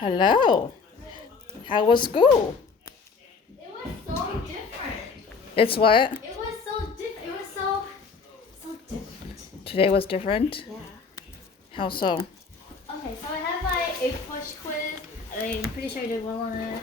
Hello. How was school? It was so different. It's what? It was so different. It was so different. Today was different? Yeah. How so? Okay, so I had my A push quiz. I'm pretty sure I did well on it.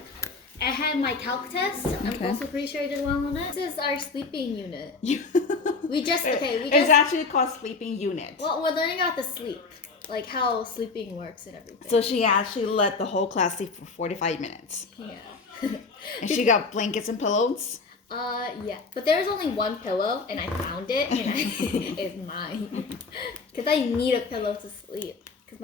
I had my calc test. I'm Okay. also pretty sure I did well on it. This is our sleeping unit. It's actually called sleeping unit. Well, we're learning about the sleep, like how sleeping works and everything. So she actually let the whole class sleep for 45 minutes. Yeah. And she got blankets and pillows? Yeah. But there was only one pillow, and I found it, and it's mine. Because I need a pillow to sleep. Because